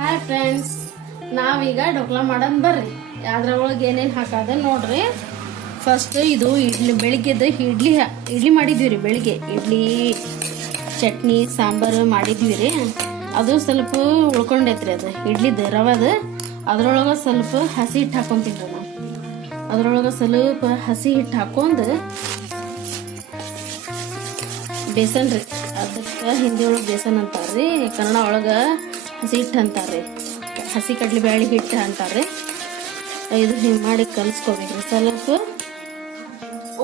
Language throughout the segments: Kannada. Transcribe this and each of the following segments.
ಹಾಯ್ ಫ್ರೆಂಡ್ಸ್, ನಾವೀಗ ಡೋಕ್ಲಾ ಮಾಡೋಣ ಬರ್ರಿ. ಅದ್ರೊಳಗೆ ಏನೇನು ಹಾಕೋದ ನೋಡ್ರಿ. ಫಸ್ಟ್ ಇದು ಇಡ್ಲಿ, ಬೆಳಿಗ್ಗೆದ ಇಡ್ಲಿ ಮಾಡಿದ್ವಿ ರೀ. ಬೆಳಿಗ್ಗೆ ಇಡ್ಲಿ ಚಟ್ನಿ ಸಾಂಬಾರು ಮಾಡಿದ್ವಿ ರೀ. ಅದು ಸ್ವಲ್ಪ ಉಳ್ಕೊಂಡೈತ್ರಿ. ಅದು ಇಡ್ಲಿದ ರವದ ಅದ್ರೊಳಗೆ ಸ್ವಲ್ಪ ಹಸಿ ಹಿಟ್ಟು ಹಾಕೊಂತೀನಿ ನಾನು. ಅದ್ರೊಳಗೆ ಸ್ವಲ್ಪ ಹಸಿ ಹಿಟ್ಟು ಹಾಕೊಂಡು ಬೇಸನ್ ರೀ, ಅದಕ್ಕೆ ಹಿಂದಿ ಒಳಗೆ ಬೇಸನ್ ಅಂತಾರ್ರಿ, ಕನ್ನಡ ಒಳಗೆ ಹಸಿ ಹಿಟ್ಟು ಅಂತಾರ್ರಿ, ಹಸಿ ಕಡ್ಲಿ ಬ್ಯಾಳಿ ಹಿಟ್ಟು ಅಂತಾರ್ರಿ. ಇದು ಹಿಂಗೆ ಮಾಡಿ ಕಲಿಸ್ಕೋಬೇಕ್ರಿ. ಸ್ವಲ್ಪ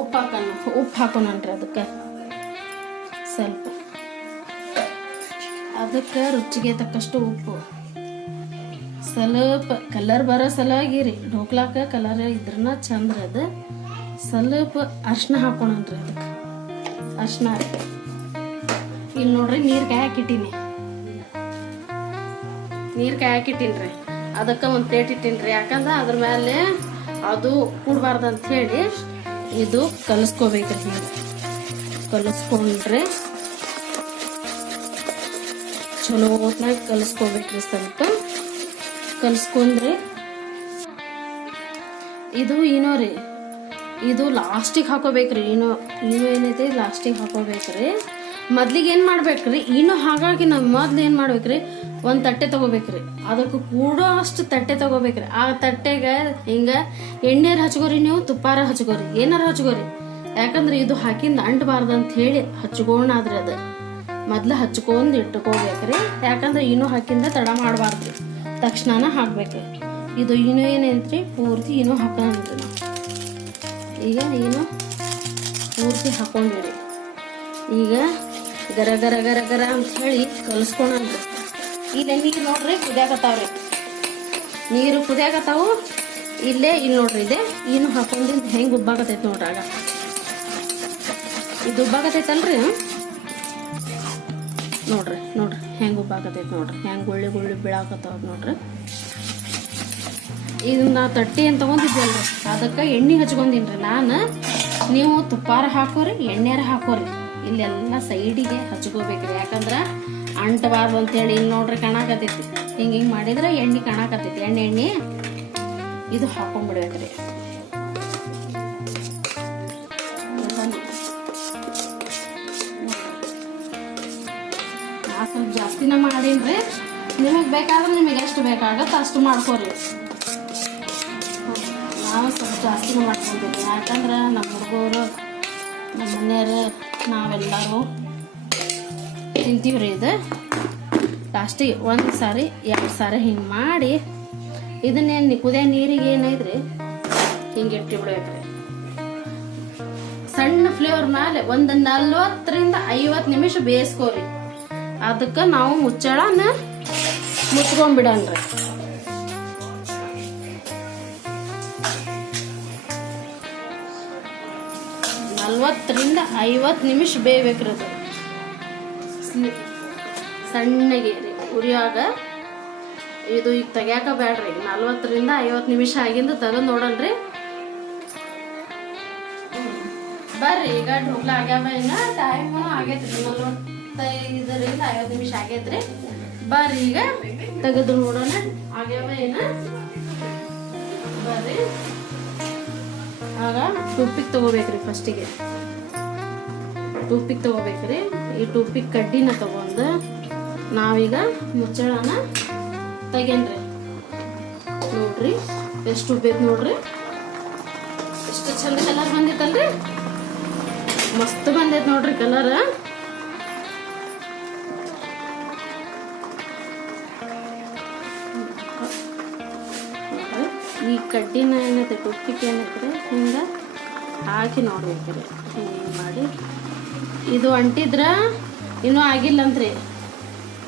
ಉಪ್ಪು ಹಾಕೋಣನ್ರಿ. ಅದಕ್ಕೆ ರುಚಿಗೆ ತಕ್ಕಷ್ಟು ಉಪ್ಪು, ಸ್ವಲ್ಪ ಕಲರ್ ಬರೋ ಸಲುವಾಗಿ ರೀ, ಢೋಕ್ಲಾಕ ಕಲರ್ ಇದ್ರನ ಚಂದ್ರಿ. ಅದು ಸ್ವಲ್ಪ ಅರ್ಶಿನ ಹಾಕೋಣನ್ರಿ. ಅದಕ್ಕೆ ಅರ್ಶಿನ ಇಲ್ಲಿ ನೋಡ್ರಿ, ನೀರು ಕಾಯಕ್ಕಿಟ್ಟೀನಿ. ನೀರು ಕಾಯಕ್ಕಿಟ್ಟೀನ್ರಿ. ಅದಕ್ಕೆ ಒಂದು ಪ್ಲೇಟ್ ಇಟ್ಟೀನ್ರಿ. ಯಾಕಂದ್ರೆ ಅದ್ರ ಮೇಲೆ ಅದು ಕೂಡಬಾರ್ದು ಅಂತ ಹೇಳಿ ಇದು ಕಲಿಸ್ಕೋಬೇಕ್ರಿ. ನೀವು ಕಲಿಸ್ಕೊಂಡ್ರೆ ಚಲೋ ಹೊತ್ನಾಗ ಕಲಿಸ್ಕೋಬೇಕ್ರಿ. ಸ್ವಲ್ಪ ಕಲಿಸ್ಕೊಂಡ್ರಿ. ಇದು ಏನೋ ರೀ, ಇದು ಲಾಸ್ಟಿಗೆ ಹಾಕೋಬೇಕ್ರಿ. ಏನೋ ಏನೈತಿ ಲಾಸ್ಟಿಗೆ ಹಾಕೋಬೇಕ್ರಿ. ಮೊದ್ಲಿಗೆ ಏನು ಮಾಡ್ಬೇಕ್ರಿ, ಇನ್ನು ಹಾಗಾಗಿ ನಾವು ಮೊದ್ಲು ಏನು ಮಾಡ್ಬೇಕ್ರಿ, ಒಂದು ತಟ್ಟೆ ತಗೋಬೇಕ್ರಿ. ಅದಕ್ಕೆ ಕೂಡೋ ಅಷ್ಟು ತಟ್ಟೆ ತಗೋಬೇಕ್ರಿ. ಆ ತಟ್ಟೆಗೆ ಹಿಂಗೆ ಎಣ್ಣೆರ ಹಚ್ಕೋರಿ, ನೀವು ತುಪ್ಪಾರ ಹಚ್ಕೋರಿ, ಏನಾರ ಹಚ್ಕೋರಿ. ಯಾಕಂದ್ರೆ ಇದು ಹಾಕಿಂದ ಅಂಟಬಾರ್ದು ಅಂತ ಹೇಳಿ ಹಚ್ಕೋಣಾದ್ರಿ. ಅದು ಮೊದ್ಲು ಹಚ್ಕೊಂಡು ಇಟ್ಕೋಬೇಕ್ರಿ. ಯಾಕಂದ್ರೆ ಇನ್ನೂ ಹಾಕಿಂದ ತಡ ಮಾಡಬಾರ್ದ್ರಿ, ತಕ್ಷಣನ ಹಾಕ್ಬೇಕ್ರಿ. ಇದು ಇನ್ನೂ ಏನೈತ್ರಿ, ಪೂರ್ತಿ ಇನ್ನೂ ಹಾಕೋಣ್ರಿ. ನಾವು ಈಗ ಏನು ಪೂರ್ತಿ ಹಾಕೊಂಡಿರಿ. ಈಗ ಗರ ಗರ ಗರ ಗರ ಅಂತ ಹೇಳಿ ಕಲಿಸ್ಕೊಂಡ್ರಿ. ಇಲ್ಲೇ ನೀರು ನೋಡ್ರಿ ಕುದಿಯಾಕತ್ತಾವ್ರಿ. ನೀರು ಕುದಿಯಾಕತ್ತಾವು. ಇಲ್ಲಿ ನೋಡ್ರಿ, ಇದೆ ಇನ್ನು ಹಾಕೊಂಡಿಂದ ಹೆಂಗೆ ಉಬ್ಬಾಕತೈತಿ ನೋಡ್ರಿ. ಆಗ ಇದು ಉಬ್ಬಾಕತೈತಲ್ರಿ, ನೋಡ್ರಿ ಹೆಂಗೆ ಉಬ್ಬಾಕತೈತಿ ನೋಡ್ರಿ. ಹೆಂಗೆ ಗುಳ್ಳಿ ಬೀಳಾಕತ್ತಾವ ನೋಡ್ರಿ. ಇದನ್ನ ತಟ್ಟಿ ಅಂತ ತಗೊಂಡಿದ್ವಲ್ರಿ, ಅದಕ್ಕೆ ಎಣ್ಣೆ ಹಚ್ಕೊಂಡಿನ್ರಿ ನಾನು. ನೀವು ತುಪ್ಪಾರ ಹಾಕೋರಿ, ಎಣ್ಣೆರ ಹಾಕೋರಿ. ಇಲ್ಲೆಲ್ಲ ಸೈಡಿಗೆ ಹಚ್ಕೋಬೇಕ್ರಿ. ಯಾಕಂದ್ರೆ ಅಂಟಬಾರ್ದು ಅಂತೇಳಿ. ಇಲ್ಲಿ ನೋಡ್ರಿ ಕಾಣಾಕತೈತಿ. ಹಿಂಗೆ ಮಾಡಿದ್ರೆ ಎಣ್ಣೆ ಕಾಣಾಕತೈತಿ. ಎಣ್ಣೆ ಇದು ಹಾಕೊಂಡ್ಬಿಡ್ಬೇಕ್ರಿ. ನಾ ಸ್ವಲ್ಪ ಜಾಸ್ತಿನ ಮಾಡೀನ್ರಿ. ನಿಮಗೆ ಬೇಕಾದ್ರೆ ನಿಮಗೆ ಎಷ್ಟು ಬೇಕಾಗತ್ತೆ ಅಷ್ಟು ಮಾಡ್ಕೋರಿ. ನಾವು ಸ್ವಲ್ಪ ಜಾಸ್ತಿನ ಮಾಡ್ಕೊಂತೀವಿ. ಯಾಕಂದ್ರೆ ನಮ್ಮ ಹುಡುಗರು, ನಮ್ಮ ಮನೆಯವರು, ನಾವೆಲ್ಲರೂ ತಿಂತೀವ್ರಿ. ಇದು ಲಾಸ್ಟಿಗೆ 1 ಸಾರಿ 2 ಸಾರಿ ಹಿಂಗೆ ಮಾಡಿ ಇದನ್ನೇನು ಕುದಿಯೋ ನೀರಿಗೆ ಏನೈತ್ರಿ ಹಿಂಗೆ ಇಟ್ಟಿಬಿಡ್ಬೇಕ್ರಿ. ಸಣ್ಣ ಫ್ಲೇವರ್ ಮೇಲೆ ಒಂದು 40 ರಿಂದ 50 ನಿಮಿಷ ಬೇಯಿಸ್ಕೋರಿ. ಅದಕ್ಕೆ ನಾವು ಮುಚ್ಚಳನ ಮುಚ್ಕೊಂಡ್ಬಿಡನ್ರಿ. ರಿಂದ 50 ನಿಮಿಷ ಬೇಯಬೇಕ್ರಿ. ಅದು ಸಣ್ಣಗೆ ಉರಿಯಾಗ. ಇದು ಈಗ ತೆಗ್ಯಾಕ ಬೇಡ್ರಿ. 40 ರಿಂದ 50 ನಿಮಿಷ ಆಗಿಂದ ತೆಗೆದು ನೋಡನ್ರಿ. ಬರ್ರಿ, ಈಗ ಢೋಕ್ಲಾ ಆಗ್ಯಾವ. ಏನ ಟೈಮು ಆಗೈತ್ರಿ, 45 ರಿಂದ 50 ನಿಮಿಷ ಆಗೈತ್ರಿ. ಬರ್ರಿ ಈಗ ತೆಗೆದು ನೋಡೋಣ ಆಗ್ಯಾವ ಏನ. ಬರ್ರಿ, ಆಗ ಟೂಪಿಕ್ ತಗೋಬೇಕ್ರಿ. ಫಸ್ಟಿಗೆ ಟೂಪಿಕ್ ತಗೋಬೇಕ್ರಿ. ಈ ಟೂಪಿಕ್ ಕಡ್ಡಿನ ತಗೊಂಡು ನಾವೀಗ ಮುಚ್ಚಳನ ತೆಗೇನ್ರಿ. ನೋಡ್ರಿ ಎಷ್ಟು ಉಬ್ಬೈತಿ ನೋಡ್ರಿ. ಎಷ್ಟು ಚಂದ ಕಲರ್ ಬಂದೈತಲ್ರಿ, ಮಸ್ತ್ ಬಂದೈತಿ ನೋಡ್ರಿ ಕಲರ್. ಈ ಕಡ್ಡಿನ ಏನೈತೆ, ಟೂಪಿಕ್ ಏನೈತ್ರಿ, ಹಿಂಗೆ ಹಾಕಿ ನೋಡ್ಬೇಕ್ರಿ. ಹಿಂಗೆ ಮಾಡಿ ಇದು ಅಂಟಿದ್ರ ಇನ್ನೂ ಆಗಿಲ್ಲಂತ್ರಿ.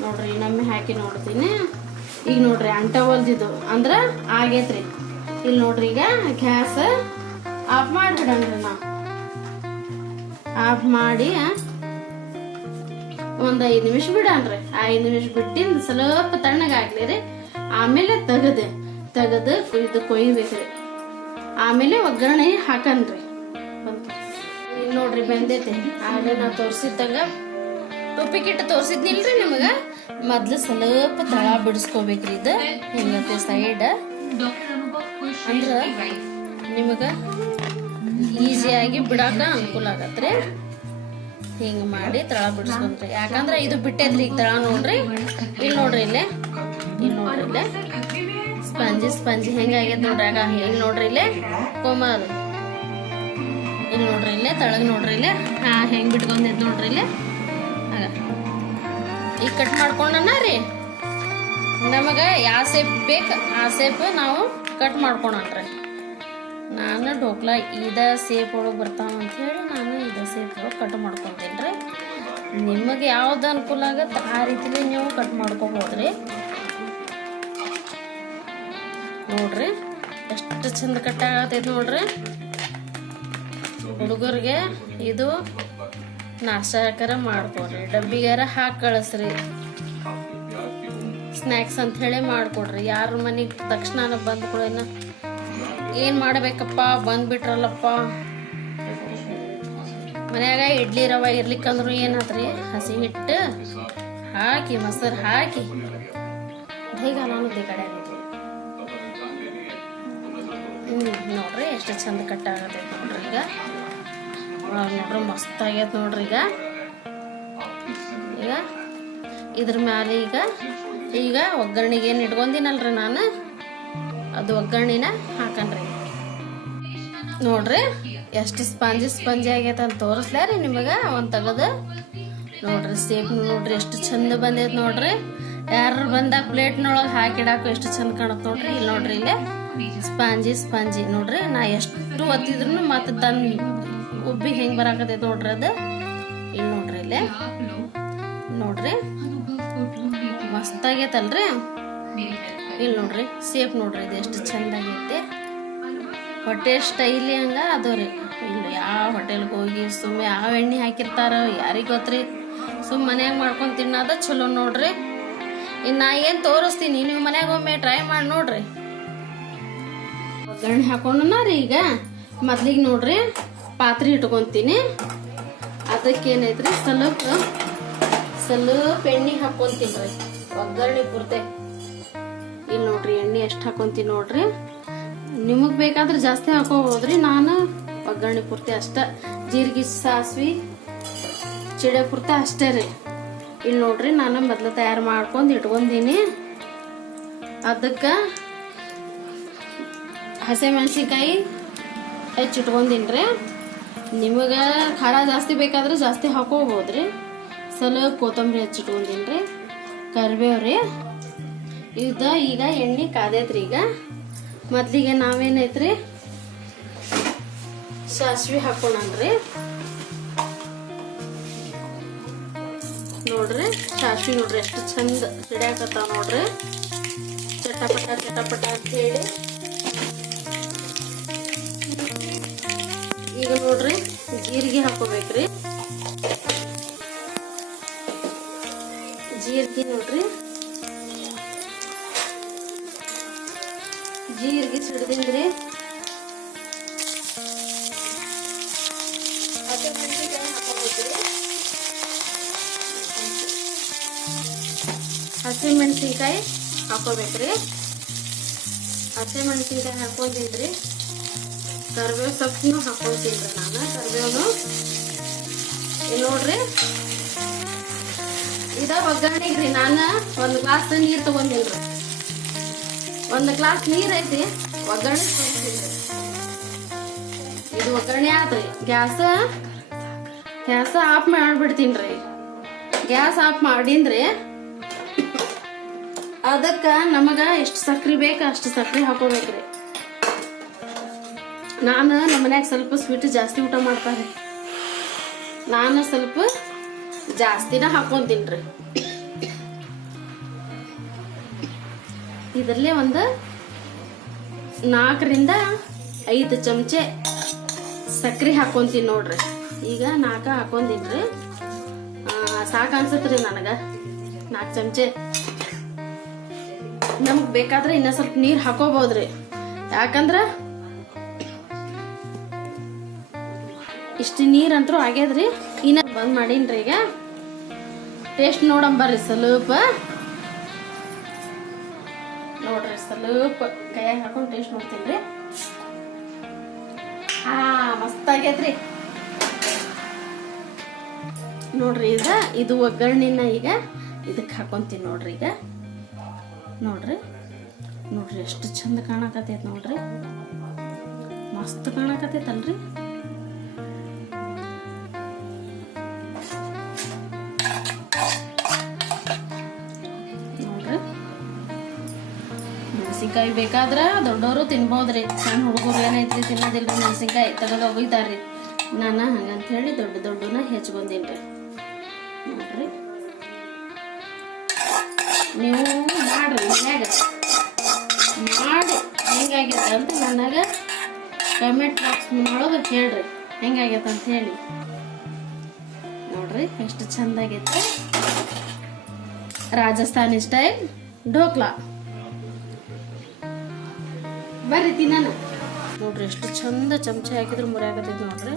ನೋಡ್ರಿ ಇನ್ನೊಮ್ಮೆ ಹಾಕಿ ನೋಡ್ತೀನಿ. ಈಗ ನೋಡ್ರಿ ಅಂಟವಲ್ದಿದ್ದು ಅಂದ್ರೆ ಆಗೈತ್ರಿ. ಇಲ್ಲಿ ನೋಡ್ರಿ, ಈಗ ಗ್ಯಾಸ್ ಆಫ್ ಮಾಡಿಬಿಡಣ್ರಿ. ನಾವು ಆಫ್ ಮಾಡಿ ಒಂದು 5 ನಿಮಿಷ ಬಿಡನ್ರಿ. 5 ನಿಮಿಷ ಬಿಟ್ಟಿಂದ ಸ್ವಲ್ಪ ತಣ್ಣಗಾಗ್ಲಿ ರೀ. ಆಮೇಲೆ ತೆಗೆದು ಇದು ಕೊಯ್ಬೇಕ್ರಿ. ಆಮೇಲೆ ಒಗ್ಗರಣೆ ಹಾಕನ್ರಿ. ನೋಡ್ರಿ ಬೆಂದೈತೆ. ಆಗ ನಾ ತೋರ್ಸಿದ್ದಂಗ ಟೊಪ್ಪಿಕಿಟ್ಟು ತೋರ್ಸಿದ್ನಿಲ್ರಿ ನಿಮಗ, ಮೊದ್ಲು ಸ್ವಲ್ಪ ತಳ ಬಿಡಿಸ್ಕೋಬೇಕ್ರಿ ಇದು ಹಿಂಗತ್ತೆ ಸೈಡ್ ಅಂದ್ರ ನಿಮಗ ಈಸಿಯಾಗಿ ಬಿಡಾಕ ಅನುಕೂಲ ಆಗತ್ರಿ. ಹಿಂಗ ಮಾಡಿ ತಳ ಬಿಡಿಸ್ಕೊಂಡ್ರಿ. ಯಾಕಂದ್ರ ಇದು ಬಿಟ್ಟೈತ್ರಿ ಈಗ ತಳ ನೋಡ್ರಿ. ಇಲ್ಲಿ ನೋಡ್ರಿ ಇಲ್ಲೇ ಸ್ಪಂಜಿ ಹೆಂಗಾಗೈತೆ ನೋಡ್ರಿ. ಆಗ ಹೆಂಗ್ ನೋಡ್ರಿ ಇಲ್ಲೇ ಕೋಮಲ್ ಇಲ್ಲಿ ನೋಡ್ರಿ ಇಲ್ಲೇ ತಳಗ್ ನೋಡ್ರಿ ಇಲ್ಲೇ ಹೆಂಗ್ ಬಿಟ್ಕೊಂಡೈತ್ ನೋಡ್ರಿ ಇಲ್ಲೇ. ಆಗ ಈಗ ಕಟ್ ಮಾಡ್ಕೊಂಡನ ರೀ ನಮಗ ಯಾವ ಸೇಪ್ ಬೇಕು ಆ ಸೇಪ್ ನಾವು ಕಟ್ ಮಾಡ್ಕೊಳನ್ರಿ. ನಾನು ಢೋಕ್ಲಾ ಇದ ಸೇಪ್ ಒಳಗೆ ಬರ್ತಾವ ಅಂತ ಹೇಳಿ ನಾನು ಇದ ಸೇಪ್ ಒಳಗೆ ಕಟ್ ಮಾಡ್ಕೊಂತೀನಿ. ನಿಮಗೆ ಯಾವ್ದು ಅನುಕೂಲ ಆಗತ್ತೆ ಆ ರೀತಿಲಿ ನೀವು ಕಟ್ ಮಾಡ್ಕೋಬೋದ್ರಿ. ನೋಡ್ರಿ ಎಷ್ಟು ಚಂದ ಕಟ್ ಆಗತೈತಿ ನೋಡ್ರಿ. ಹುಡುಗರಿಗೆ ಇದು ನಾಷ್ಟಾಕರ ಮಾಡ್ಕೊಡ್ರಿ, ಡಬ್ಬಿಗಾರ ಹಾಕಿ ಕಳಿಸ್ರಿ, ಸ್ನ್ಯಾಕ್ಸ್ ಅಂತ ಹೇಳಿ ಮಾಡ್ಕೊಡ್ರಿ. ಯಾರ ಮನೆಗೆ ತಕ್ಷಣ ಬಂದ್ ಕೂಡ ಏನ್ ಮಾಡ್ಬೇಕಪ್ಪ ಬಂದ್ಬಿಟ್ರಲ್ಲಪ್ಪ ಮನ್ಯಾಗ ಇಡ್ಲಿ ರವೆ ಇರ್ಲಿಕ್ಕಂದ್ರು ಏನಾದ್ರಿ ಹಸಿ ಹಿಟ್ಟು ಹಾಕಿ ಮೊಸರು ಹಾಕಿ ಹೇಗಲ್ಲ ಅನ್ನೋದು ಕಡೆ ನೋಡ್ರಿ ಎಷ್ಟು ಚಂದ ಕಟ್ ಆಗತೈತಿ ನೋಡ್ರಿ. ಈಗ ನೋಡ್ರಿ ಮಸ್ತ್ ಆಗೈತೆ ನೋಡ್ರಿ. ಈಗ ಇದ್ರ ಮ್ಯಾಲೆ ಈಗ ಒಗ್ಗರಣೆಗೆ ಏನು ಇಟ್ಕೊಂದಿನಲ್ರಿ ನಾನು ಅದು ಒಗ್ಗರಣೆನ ಹಾಕನ್ರಿ. ನೋಡ್ರಿ ಎಷ್ಟು ಸ್ಪಂಜಿ ಆಗೈತೆ ಅಂತ ತೋರಿಸ್ಲಾ ರೀ ನಿಮಗ ಒಂದ್ ತೆಗದ. ನೋಡ್ರಿ ಸೇಪ್ ನೋಡ್ರಿ ಎಷ್ಟು ಚಂದ ಬಂದೈತೆ ನೋಡ್ರಿ. ಯಾರು ಬಂದಾಗ ಪ್ಲೇಟ್ನೊಳಗೆ ಹಾಕಿಡಾಕು ಎಷ್ಟು ಚಂದ ಕಾಣತ್ ನೋಡ್ರಿ. ಇಲ್ಲಿ ನೋಡ್ರಿ ಇಲ್ಲೇ ಸ್ಪಂಜಿ ನೋಡ್ರಿ. ನಾ ಎಷ್ಟು ಒತ್ತಿದ್ರು ಮತ್ತೆ ತನ್ನ ಉಬ್ಬಿ ಹೆಂಗ್ ಬರಾಕತೈತಿ ನೋಡ್ರಿ ಅದು. ಇಲ್ಲಿ ನೋಡ್ರಿ ಇಲ್ಲೇ ನೋಡ್ರಿ ಮಸ್ತ್ ಆಗೈತಲ್ರಿ. ಇಲ್ಲಿ ನೋಡ್ರಿ ಸೇಪ್ ನೋಡ್ರಿ ಇದು ಎಷ್ಟು ಚಂದ ಆಗೈತೆ. ಹೊಟ್ಟೆ ಸ್ಟೈಲಿ ಹಂಗ ಅದವ್ರಿ. ಇಲ್ಲಿ ಯಾವ ಹೋಟೆಲ್ಗೆ ಹೋಗಿ ಸುಮ್ಮನೆ ಯಾವ ಎಣ್ಣೆ ಹಾಕಿರ್ತಾರ ಯಾರಿಗ ಗೊತ್ತ್ರಿ. ಸುಮ್ ಮನ್ಯಾಗ ಮಾಡ್ಕೊಂಡ್ ತಿನ್ನೋದ ಚಲೋ ನೋಡ್ರಿ. ಇನ್ನು ನಾ ಏನು ತೋರಿಸ್ತೀನಿ ನೀವು ಮನ್ಯಾಗ ಒಮ್ಮೆ ಟ್ರೈ ಮಾಡಿ ನೋಡ್ರಿ. ಒಗ್ಗರಣೆ ಹಾಕೊಂಡ ರೀ. ಈಗ ಮೊದ್ಲಿಗೆ ನೋಡ್ರಿ ಪಾತ್ರೆ ಇಟ್ಕೊಂತೀನಿ. ಅದಕ್ಕೇನೈತ್ರಿ ಸ್ವಲ್ಪ ಎಣ್ಣೆ ಹಾಕೊಂತೀನಿ ರೀ ಒಗ್ಗರಣೆ ಪೂರ್ತಿ. ಇಲ್ಲಿ ನೋಡ್ರಿ ಎಣ್ಣೆ ಎಷ್ಟು ಹಾಕೊಂತೀನಿ ನೋಡ್ರಿ. ನಿಮಗ್ ಬೇಕಾದ್ರೆ ಜಾಸ್ತಿ ಹಾಕೋಬೋದ್ರಿ. ನಾನು ಒಗ್ಗರಣೆ ಪೂರ್ತಿ ಅಷ್ಟ, ಜೀರಿಗೆ ಸಾಸ್ವಿ ಚಿಡೆ ಪೂರ್ತಿ ಅಷ್ಟೇ ರೀ. ಇಲ್ಲಿ ನೋಡ್ರಿ ನಾನು ಮೊದ್ಲು ತಯಾರು ಮಾಡ್ಕೊಂಡು ಇಟ್ಕೊಂಡೀನಿ. ಅದಕ್ಕೆ ಹಸಿಮೆಣಸಿನ್ಕಾಯಿ ಹೆಚ್ಚಿಟ್ಕೊಂಡೀನಿ. ನಿಮಗೆ ಖಾರ ಜಾಸ್ತಿ ಬೇಕಾದ್ರೆ ಜಾಸ್ತಿ ಹಾಕೋಬೋದ್ರಿ. ಸ್ವಲ್ಪ ಕೊತ್ತಂಬರಿ ಹೆಚ್ಚಿಟ್ಕೊಂಡೀನಿ, ಕರಿಬೇವು ರೀ. ಈಗ ಎಣ್ಣೆ ಕಾದೈತ್ರಿ. ಈಗ ಮೊದ್ಲಿಗೆ ನಾವೇನೈತ್ರಿ ಸಾಸ್ವಿ ಹಾಕೋಣನ್ರಿ. ನೋಡ್ರಿ ಸಾಸ್ವಿ ನೋಡ್ರಿ ಎಷ್ಟು ಚಂದ ಸಿಡ್ಯಾಕತ್ತಾವ ನೋಡ್ರಿ. ಚಟಪಟ ಅಂತ ಹೇಳಿ. ಈಗ ನೋಡ್ರಿ ಜೀರಿಗೆ ಹಾಕೋಬೇಕ್ರಿ. ಜೀರಿಗೆ ನೋಡ್ರಿ ಜೀರಿಗೆ ಸಿಡ್ದಿಂದ್ರಿ. ಹಸಿಮೆಣಸಿನ್ಕಾಯಿ ಹಾಕೋಬೇಕ್ರಿ. ಹಸಿಮೆಣಸಿನ್ಕಾಯಿ ಹಾಕೊಂಡಿದ್ರಿ. ಕರಿಬೇವು ಸೊಪ್ಪನ್ನು ಹಾಕೊಂತೀನಿ ನಾನು. ಕರಿಬೇವು ಇಲ್ಲಿ ನೋಡ್ರಿ ಇದ ಒಗ್ಗರಣೆಗ್ರಿ. ನಾನು ಒಂದು ಗ್ಲಾಸ್ ನೀರು ತಗೊಂಡಿಲ್ರಿ. ಒಂದು ಗ್ಲಾಸ್ ನೀರ್ ಐತಿ ಒಗ್ಗರಣೆ ತಗೊಂಡಿಲ್ರಿ. ಇದು ಒಗ್ಗರಣೆ ಆದ್ರಿ. ಗ್ಯಾಸ್ ಆಫ್ ಮಾಡ್ಬಿಡ್ತೀನಿ. ಗ್ಯಾಸ್ ಆಫ್ ಮಾಡಿನ್ರಿ. ಅದಕ್ಕ ನಮಗ ಎಷ್ಟು ಸಕ್ರಿ ಬೇಕು ಅಷ್ಟು ಸಕ್ರಿ ಹಾಕೋಬೇಕ್ರಿ. ನಾನು ನಮ್ಮ ಮನ್ಯಾಗ ಸ್ವಲ್ಪ ಸ್ವೀಟ್ ಜಾಸ್ತಿ ಊಟ ಮಾಡ್ತಾರೆ. ನಾನು ಸ್ವಲ್ಪ ಜಾಸ್ತಿನ ಹಾಕೊಂತೀನಿ. ಇದರಲ್ಲೇ ಒಂದು 4 ರಿಂದ 5 ಚಮಚೆ ಸಕ್ರೆ ಹಾಕೊಂತೀನಿ ನೋಡ್ರಿ. ಈಗ 4 ಹಾಕೊಂತೀನಿ. ಸಾಕು ಅನ್ಸತ್ರಿ ನನಗ 4 ಚಮಚೆ. ನಮ್ಗೆ ಬೇಕಾದ್ರೆ ಇನ್ನ ಸ್ವಲ್ಪ ನೀರು ಹಾಕೋಬಹುದ್ರಿ. ಯಾಕಂದ್ರ ಇಷ್ಟು ನೀರಂತರೂ ಆಗ್ಯದ್ರಿ. ಇನ್ನ ಬಂದ್ ಮಾಡೀನ್ರಿ. ಈಗ ಟೇಸ್ಟ್ ನೋಡಂಬರ್ರಿ ಸ್ವಲ್ಪ. ನೋಡ್ರಿ ಸ್ವಲ್ಪ ಕೈಯಾಗ ಹಾಕೊಂಡು ಟೇಸ್ಟ್ ನೋಡ್ತೀನಿ ರೀ. ಮಸ್ತ್ ಆಗೈತ್ರಿ ನೋಡ್ರಿ. ಈಗ ಇದು ಒಗ್ಗರಣೆನ ಈಗ ಇದಕ್ಕೆ ಹಾಕೊಂತೀನಿ ನೋಡ್ರಿ. ಈಗ ನೋಡ್ರಿ ಎಷ್ಟು ಚಂದ ಕಾಣಕತ್ತೈತಿ ನೋಡ್ರಿ, ಮಸ್ತ್ ಕಾಣಕತ್ತೈತಲ್ರಿ. ನೋಡ್ರಿ ಮೆಣಸಿನ್ಕಾಯಿ ಬೇಕಾದ್ರ ದೊಡ್ಡವರು ತಿನ್ಬೋದ್ರಿ, ಸಣ್ಣ ಹುಡುಗರು ಏನೈತ್ರಿ ತಿನ್ನೋದಿಲ್ರಿ, ಮೆಣಸಿನ್ಕಾಯಿ ತೆಗೆದು ಒಗಿತಾರ್ರಿ. ನಾನು ಹಂಗಂತ ಹೇಳಿ ದೊಡ್ಡನ ಹೆಚ್ಕೊಂಡೀನ್ರಿ. ನೋಡ್ರಿ ನೀವು ಮಾಡ್ರಿ ಮನ್ಯಾಗ ಮಾಡಿ ಹೆಂಗಾಗೈತೆ ಅಂತ ನನಗೆ ಕಮೆಂಟ್ ಬಾಕ್ಸ್ ಮಾಡೋದು ಹೇಳ್ರಿ ಹೆಂಗಾಗೈತೆ ಅಂತ ಹೇಳಿ. ನೋಡ್ರಿ ಎಷ್ಟು ಚಂದ ಆಗೈತೆ ರಾಜಸ್ಥಾನಿ ಸ್ಟೈಲ್ ಢೋಕ್ಲಾ. ಬರ್ರಿ ತಿನ್ನೋಣ. ನೋಡ್ರಿ ಎಷ್ಟು ಚಂದ ಚಮಚೆ ಹಾಕಿದ್ರು ಮುರಿಯಾಕತ್ತೈತಿ ನೋಡ್ರಿ.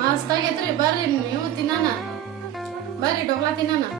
ಮಸ್ತ್ ಆಗೈತ್ರಿ. ಬರ್ರಿ ನೀವು ತಿನ್ನೋಣ, ಬರ್ರಿ ಢೋಕ್ಲಾ ತಿನ್ನೋಣ.